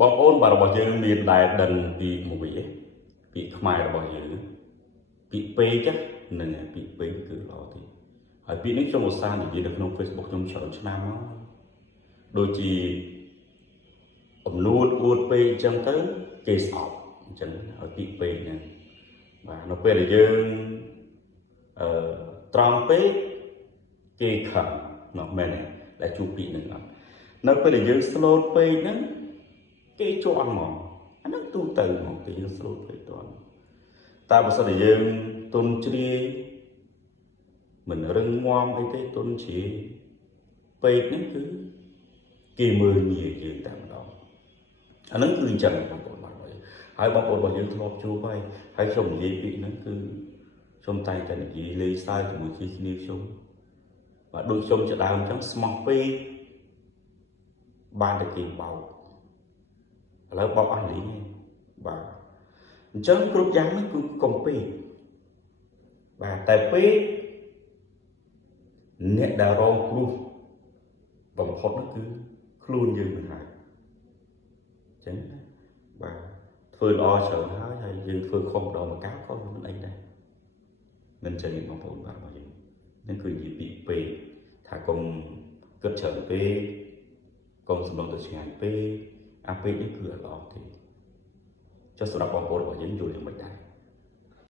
បងអូនបាទរបស់យើងមានដែលដឹងពីមួយពីខ្មែររបស់យើងពីពេកហ្នឹងពីពេកគឺល្អទីហើយពីនេះខ្ញុំឧស្សាហ៍និយាយនៅក្នុង Facebook ខ្ញុំច្រើនឆ្នាំមកដូចជាអំនួតអួតពេកអញ្ចឹងទៅគេស្អប់អញ្ចឹងឲ្យពីពេកហ្នឹងបាទនៅពេលដែលយើងត្រង់ពេកគេខឹងនោះមែនទេដែលជួបពីហ្នឹងអត់នៅពេលដែលយើងស្លូតពេកហ្នឹងគេជន់ហ្មងអាហ្នឹងទូទៅហ្មងគេយើងស្លូតពេកតន់តែបើសិនជាយើងទុនជ្រាយមិនរឹងមាំអីទេទុនជ្រាយពេកហ្នឹងគឺគេមើលងាយយើងតែម្ដងអាហ្នឹងគឺអញ្ចឹងបងប្អូនបាទហើយបងប្អូនរបស់យើងធ្លាប់ជួបហើយខ្ញុំនិយាយពីហ្នឹងគឺខ្ញុំតែងតែនិយាយលេងសើចជាមួយគ្នាខ្ញុំបាទដូចខ្ញុំជាដើមអញ្ចឹងស្មោះពេកបានតែគេបោកឥឡូវបោកអស់លីងបាទអញ្ចឹងគ្រប់យ៉ាងហ្នឹងគឺកុំពេកបាទតែពេកអ្នកដែលរងគ្រោះបំផុតនោះគឺខ្លួនយើងមិនហើយអញ្ចឹងបាទធ្វើល្អច្រើនហើយយើងធ្វើខុសម្ដងម្កាលក៏មិនអីដែរមិនចឹងទេបងប្អូនបាទរបស់យើងនឹងគឺនិយាយពីពេកថាកុំគិតច្រើនពេកកុំសម្លឹងទៅឆ្ងាយពេកអាពេកនេះគឺអត់ល្អទេចុះសម្រាប់បងប្អូនរបស់យើងយល់យ៉ាងម៉េចដែរ